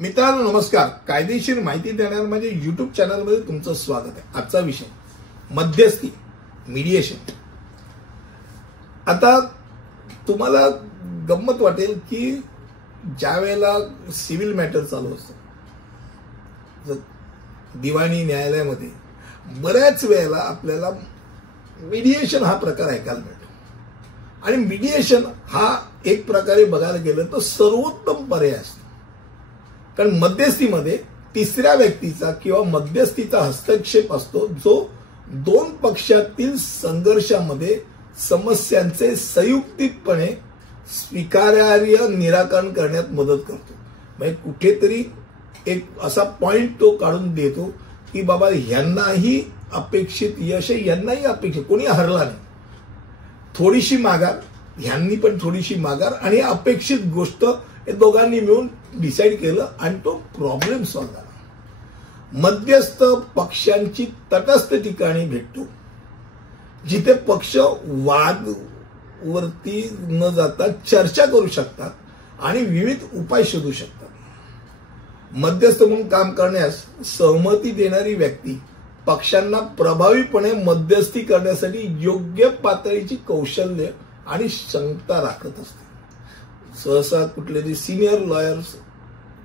मित्रांनो नमस्कार. कायदेशीर माहिती देणाऱ्या माझ्या YouTube चॅनलमध्ये तुमचं स्वागत आहे. आजचा विषय मध्यस्थी, मीडिएशन. आता तुम्हाला गंमत वाटेल की ज्या वेळेला सिव्हिल मॅटर चालू असतं दिवाणी न्यायालयामध्ये बऱ्याच वेळेला आपल्याला मीडिएशन हा प्रकार ऐकायला मिळतो. आणि मीडिएशन हा एक प्रकारे बघायला गेलं तर सर्वोत्तम पर्याय असतो. कारण मध्यस्थीमध्ये तिसऱ्या व्यक्तीचा किंवा मध्यस्थीचा हस्तक्षेप असतो जो दोन पक्षातील संघर्षामध्ये समस्यांचे संयुक्तिकपणे स्वीकार्य निराकरण करण्यात मदत करतो. म्हणजे कुठेतरी एक असा पॉइंट तो काढून देतो की बाबा ह्यांनाही अपेक्षित यश आहे, यांनाही अपेक्षित, कोणी हरला नाही, थोडीशी माघार, ह्यांनी पण थोडीशी माघार, आणि अपेक्षित गोष्ट हे दोघांनी मिळून डिसाईड केलं आणि तो प्रॉब्लेम सॉल्व्ह झाला. मध्यस्थ पक्षांची तटस्थ ठिकाणी भेटतो जिथे पक्ष वाद वरती न जाता चर्चा करू शकतात आणि विविध उपाय शोधू शकतात. मध्यस्थ म्हणून काम करण्यास सहमती देणारी व्यक्ती पक्षांना प्रभावीपणे मध्यस्थी करण्यासाठी योग्य पातळीची कौशल्य आणि क्षमता राखत असते. सहसा कुठले सिनियर लॉयर्स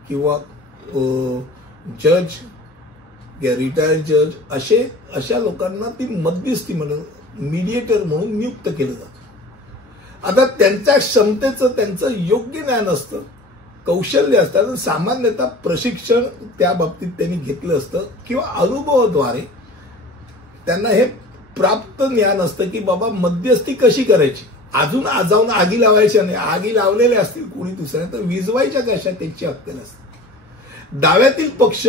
किंवा जज, रिटायर्ड जज अशा लोकांना ती मध्यस्थी म्हणून, मीडिएटर म्हणून नियुक्त केलं जातं. आता त्यांच्या क्षमतेचं त्यांचं योग्य ज्ञान असतं, कौशल्य असतं, सामान्यतः प्रशिक्षण त्या बाबतीत त्यांनी घेतलं असतं किंवा अनुभवाद्वारे त्यांना हे प्राप्त ज्ञान असतं की बाबा मध्यस्थी कशी करायची. अजून जाऊन आगी लावायच्या नाही, आगी लावलेल्या असतील कोणी दुसऱ्या तर विझवायच्या कशा त्यांची अक्कल असते. डाव्यातील पक्ष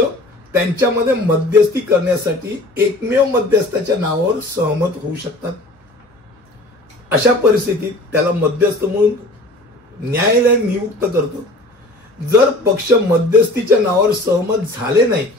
त्यांच्यामध्ये मध्यस्थी करण्यासाठी एकमेव मध्यस्थाच्या नावावर सहमत होऊ शकतात. अशा परिस्थितीत त्याला मध्यस्थ म्हणून न्यायालय नियुक्त करतो. जर पक्ष मध्यस्थीच्या नावावर सहमत झाले नाही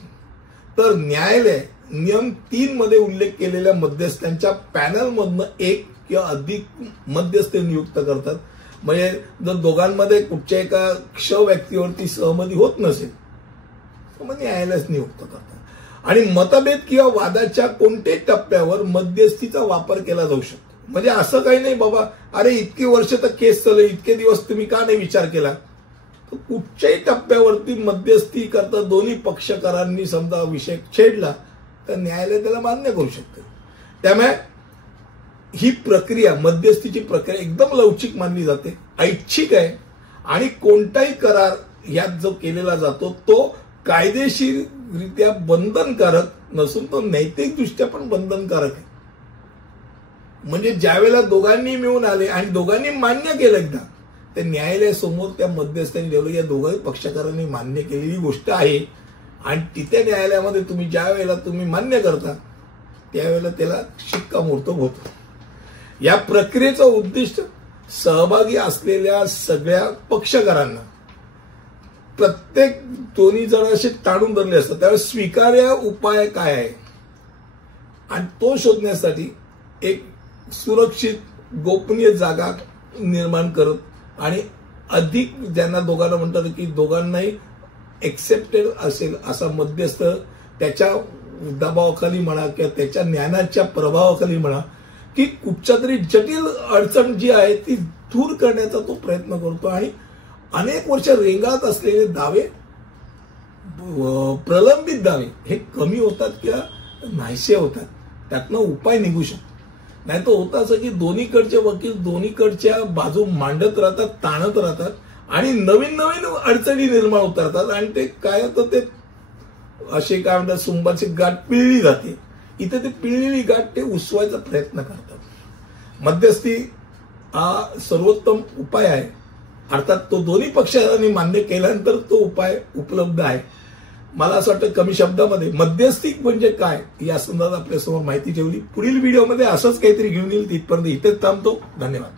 तर न्यायालय नियम 3 मध्ये उल्लेख केलेल्या मध्यस्थांच्या पॅनलमधनं एक किंवा अधिक मध्यस्थ नियुक्त करतात. म्हणजे जर दोघांमध्ये कुठच्या एका क्ष व्यक्तीवरती सहमती होत नसेल तर मग न्यायालयास नियुक्त करतात. आणि मतभेद किंवा वादाच्या कोणत्याही टप्प्यावर मध्यस्थीचा वापर केला जाऊ शकतो. म्हणजे असं काही नाही बाबा अरे इतकी वर्ष तर केस चालू, इतके दिवस तुम्ही का नाही विचार केला. तर कुठच्याही टप्प्यावरती मध्यस्थी करता दोन्ही पक्षकारांनी समजा विषय छेडला तर न्यायालय त्याला मान्य करू शकतं. त्यामुळे ही प्रक्रिया, मध्यस्थीची प्रक्रिया एकदम लवचिक मानली जाते, ऐच्छिक आहे. आणि कोणताही करार यात जो केलेला जातो तो कायदेशीररित्या बंधनकारक नसून तो नैतिकदृष्ट्या पण बंधनकारक आहे. म्हणजे ज्यावेळेला दोघांनी मिळून आले आणि दोघांनी मान्य केलं एकदा ते न्यायालयासमोर त्या मध्यस्थांनी ठेवलं, या दोघांही पक्षकारांनी मान्य केलेली गोष्ट आहे. आणि तिथे न्यायालयामध्ये तुम्ही ज्या वेळेला तुम्ही मान्य करता त्यावेळेला त्याला शिक्कामोर्तब होतो. या प्रक्रियेचं उद्दिष्ट सहभागी असलेल्या सगळ्या पक्षकारांना, प्रत्येक दोन्ही जण असे ताणून धरले असतात त्यावेळेस स्वीकार्य उपाय काय आहे आणि तो शोधण्यासाठी एक सुरक्षित गोपनीय जागा निर्माण करत आणि अधिक ज्यांना दोघांना म्हणतात की दोघांनाही एक्सेप्टेड असेल असा मध्यस्थ त्याच्या दबावाखाली म्हणा किंवा त्याच्या ज्ञानाच्या प्रभावाखाली म्हणा की कुठच्या तरी जटिल अडचण जी आहे ती दूर करण्याचा तो प्रयत्न करतो. आणि अनेक वर्ष रेंगाळत असलेले दावे, प्रलंबित दावे हे कमी होतात किंवा नाहीसे होतात, त्यातनं उपाय निघू शकतो. नाही तर होतं असं की दोन्हीकडचे वकील दोन्हीकडच्या बाजू मांडत राहतात, ताणत राहतात आणि नवीन नवीन अडचणी निर्माण होत राहतात. आणि ते काय होतं, ते असे काय म्हणतात सुंबाची गाठ पिळली जाते. इथे ते पिळलेली गाठ ते उसवायचा प्रयत्न करतात. मध्यस्थी हा सर्वोत्तम उपाय आहे. अर्थात तो दोन्ही पक्षांनी मान्य केल्यानंतर तो उपाय उपलब्ध आहे. मला असं वाटतं कमी शब्दामध्ये मध्यस्थी म्हणजे काय या संदर्भात आपल्यासमोर माहिती ठेवली. पुढील व्हिडिओमध्ये असंच काहीतरी घेऊन येईल. तिथपर्यंत इथेच थांबतो. धन्यवाद.